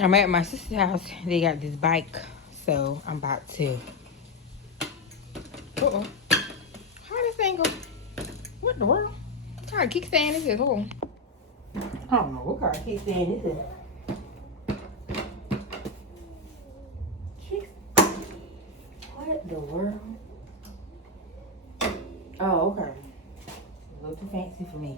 I'm at my sister's house. They got this bike, so I'm about to. Uh-oh. How this thing go? What the world? What kind of kickstand is this? Hold on. I don't know what kind of kickstand this is. What the world? Oh, okay. A little too fancy for me.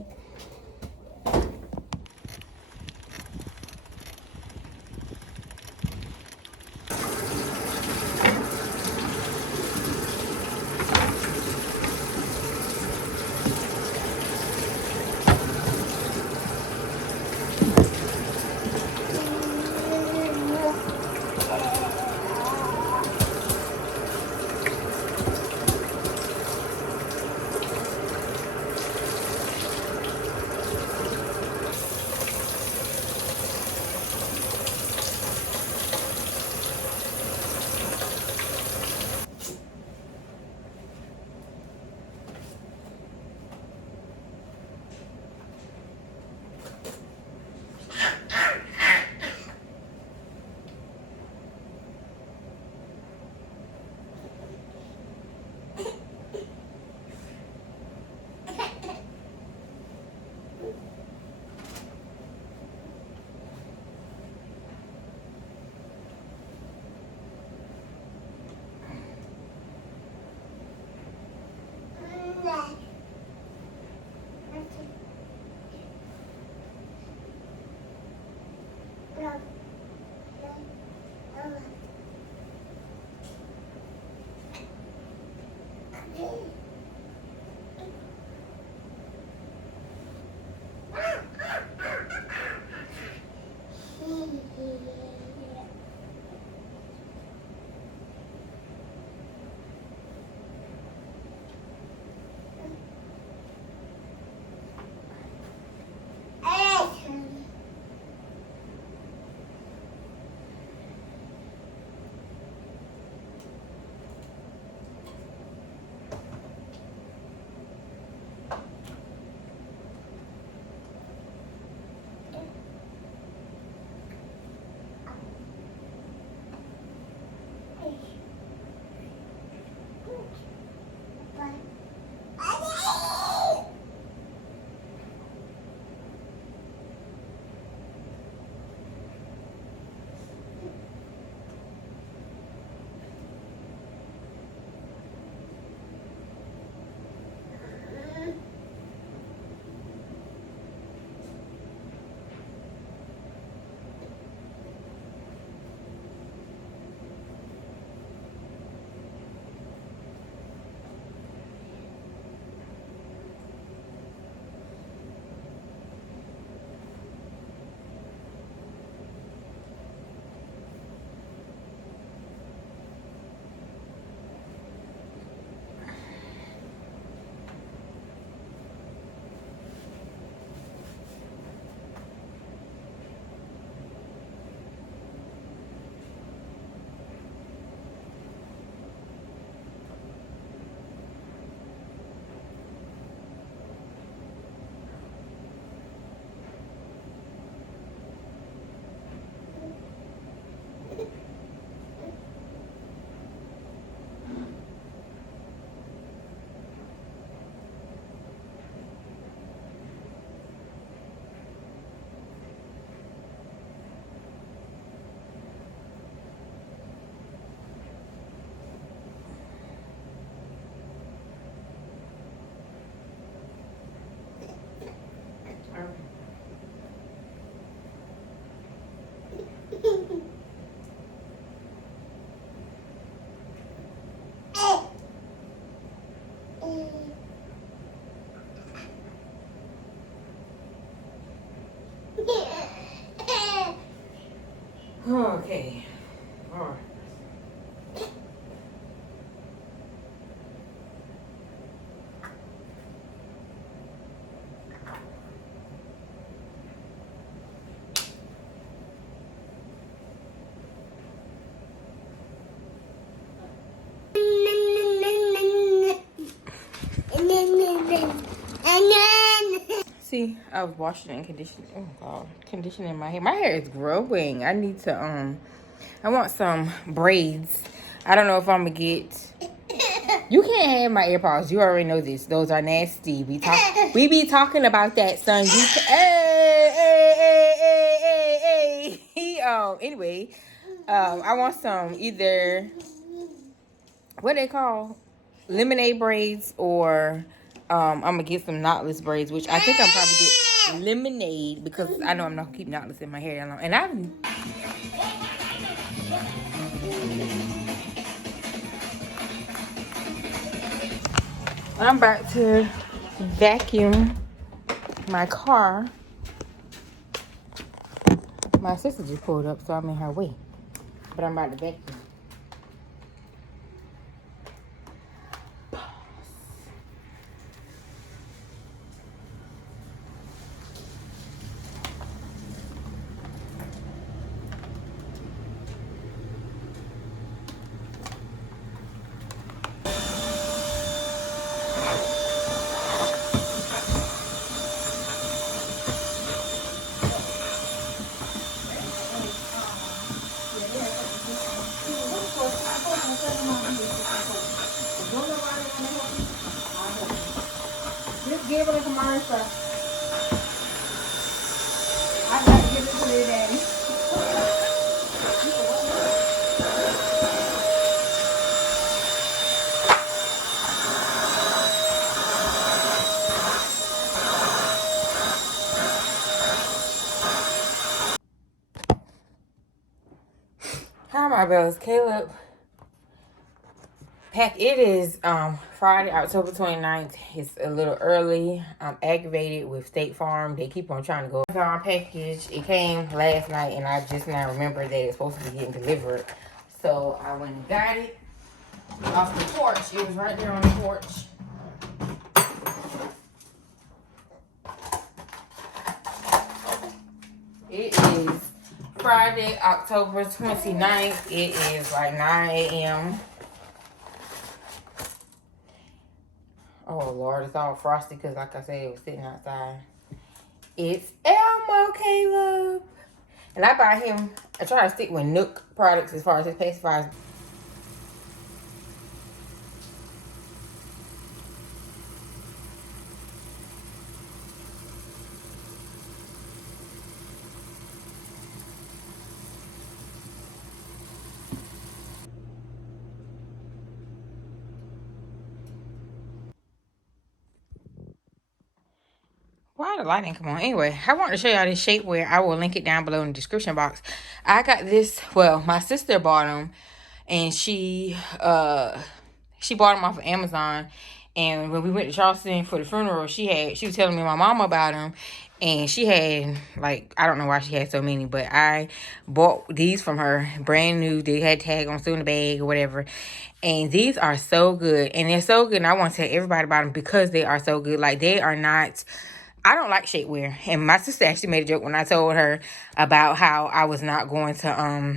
Okay. All right. See actually, I was washing and conditioning. Oh God, conditioning my hair. My hair is growing. I need to I want some braids. I don't know if I'm gonna get. You can't have my AirPods. You already know this. Those are nasty. We be talking about that, son. Hey. Anyway, I want some either what they call lemonade braids or I'm gonna get some knotless braids, which I think I'm probably get lemonade because I know I'm not gonna keep knotless in my hair that long. And I'm about to vacuum my car. My sister just pulled up, so I'm in her way. But I'm about to vacuum. Just give it to Martha. I got to give it to your daddy. Hi, my bells. Caleb. Heck, it is Friday, October 29th. It's a little early. I'm aggravated with State Farm. They keep on trying to go on our package. It came last night, and I just now remembered that it's supposed to be getting delivered. So I went and got it off the porch. It was right there on the porch. It is Friday, October 29th. It is like 9 a.m. Oh, Lord, it's all frosty because, like I said, it was sitting outside. It's Elmo, Caleb. And I buy him, I try to stick with Nook products as far as his pacifiers. Why the light didn't come on? Anyway, I want to show y'all this shapewear. I will link it down below in the description box. I got this, well, my sister bought them. And she bought them off of Amazon. And when we went to Charleston for the funeral, she was telling me my mama about them. And she had, like, I don't know why she had so many, but I bought these from her, brand new. They had tag on, still in the bag or whatever. And these are so good. And they're so good. And I want to tell everybody about them because they are so good. Like, they are not... I don't like shapewear. And my sister actually made a joke when I told her about how I was not going to...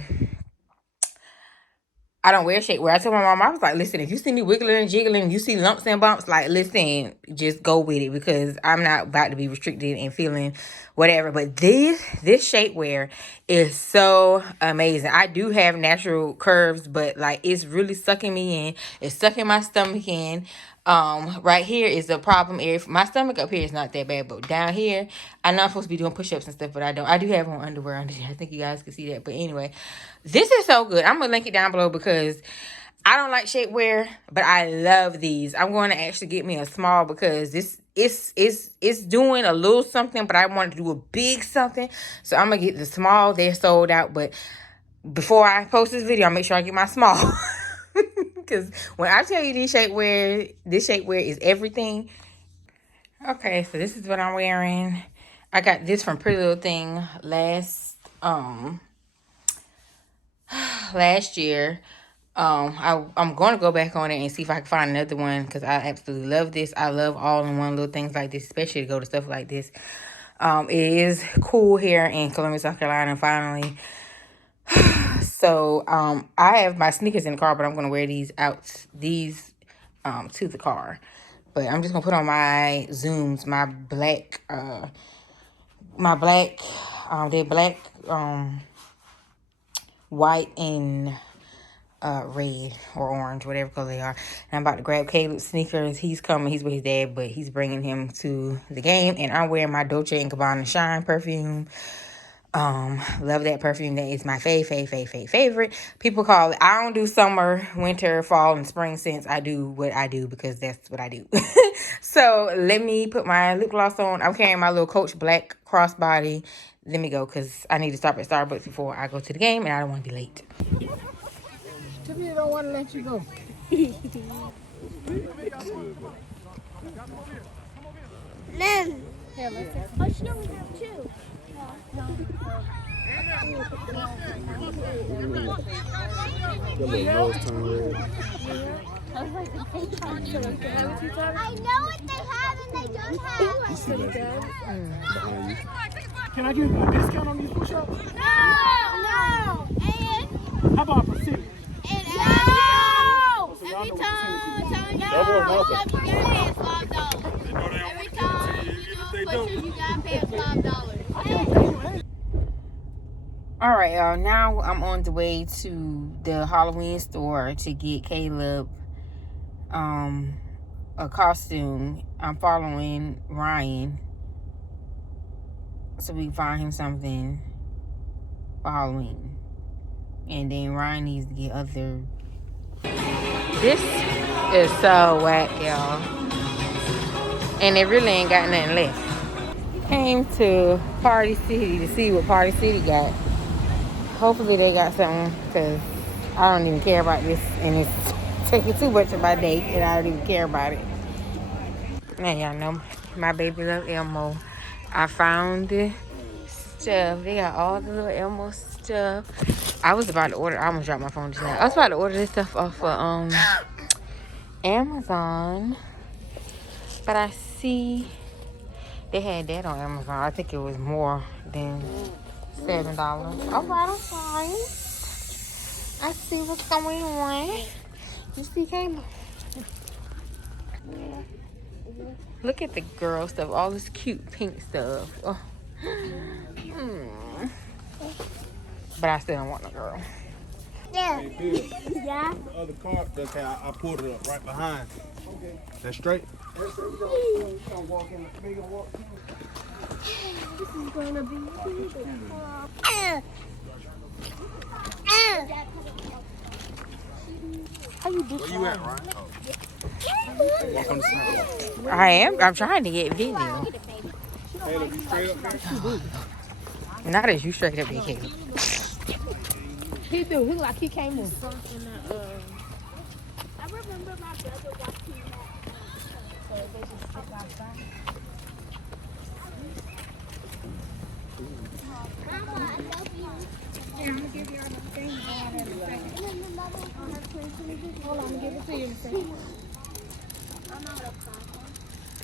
I don't wear shapewear. I told my mom, I was like, listen, if you see me wiggling and jiggling, you see lumps and bumps, like, listen, just go with it because I'm not about to be restricted and feeling whatever. But this shapewear is so amazing. I do have natural curves, but, like, it's really sucking me in. It's sucking my stomach in. Right here is the problem area. My stomach up here is not that bad, but down here, I know I'm supposed to be doing push-ups and stuff, but I don't. I do have on underwear under here. I think you guys can see that. But anyway, this is so good. I'm gonna link it down below because I don't like shapewear, but I love these. I'm going to actually get me a small because this it's doing a little something, but I want to do a big something. So I'm gonna get the small. They're sold out, but before I post this video, I'll make sure I get my small. Because when I tell you this shapewear is everything. Okay, so this is what I'm wearing. I got this from Pretty Little Thing last year. I'm going to go back on it and see if I can find another one because I absolutely love this. I love all-in-one little things like this, especially to go to stuff like this. It is cool here in Columbia, South Carolina, finally. So, I have my sneakers in the car, but I'm going to wear these to the car. But I'm just gonna put on my Zooms, they're black, white and red or orange, whatever color they are. And I'm about to grab Caleb's sneakers. He's coming. He's with his dad, but he's bringing him to the game. And I'm wearing my Dolce & Gabbana Shine perfume. Love that perfume. That is my favorite. People call it, I don't do summer, winter, fall, and spring scents. I do what I do because that's what I do. So let me put my lip gloss on. I'm carrying my little Coach Black crossbody. Let me go because I need to stop at Starbucks before I go to the game and I don't want to be late. Tiffany don't want to let you go. Then. Yeah, let's see. Oh, she only have two. I know what they have and they don't have. Can I get a discount on these push-ups? No! And? How about a percentage? And no! Every time, Double or nothing? you gotta pay us $5. Every time you do a push-up, you gotta pay us $5. All right, y'all. Now I'm on the way to the Halloween store to get Caleb a costume. I'm following Ryan so we can find him something for Halloween. And then Ryan needs to get other. This is so whack, y'all. And it really ain't got nothing left. Came to Party City to see what Party City got. Hopefully they got something, because I don't even care about this, and it's taking too much of my day, and I don't even care about it. Now y'all know my baby love Elmo. I found the stuff. They got all the little Elmo stuff. I was about to order. I almost dropped my phone just now. I was about to order this stuff off of Amazon, but I see they had that on Amazon. I think it was more than $7. All right, I'm fine. I see what's going on. You see, Kayla? Look at the girl stuff. All this cute pink stuff. Oh. But I still don't want no girl. Yeah. Yeah. The other car, okay, I pulled it up right behind. Okay. That's straight. This is gonna be Where you at, Ryan? Walk on the sidewalk. I am. I'm trying to get video. Caleb, you straight up there? Not as you straight up there, Caleb. He do. He look like he came in. I remember my brother watching that. Mama, I love you. Yeah, I'm gonna give you all the things. Hold on, I'm gonna give it to you in a second.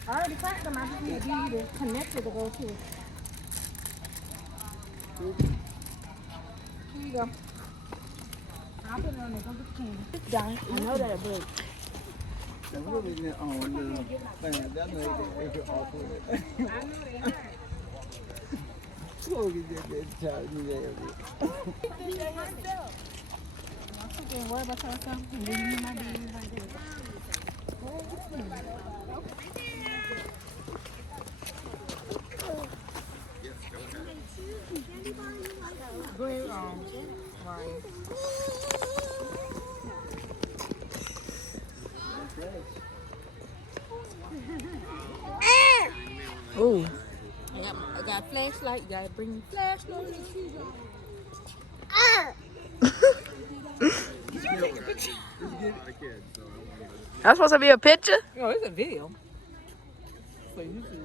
I already cracked them. I just need to give you the connector to go to. Here you go. I'll put it on there. Go get the candy. It's done. I know that, but. That's really the thing. That's if you're awkward. I know they are. Go get that child. You there. Don't worry about yourself. You need my baby like this. Go ahead, Ryan. Ooh. I got a flashlight. You gotta bring the flashlight. That's supposed to be a picture? No, it's a video. So you see.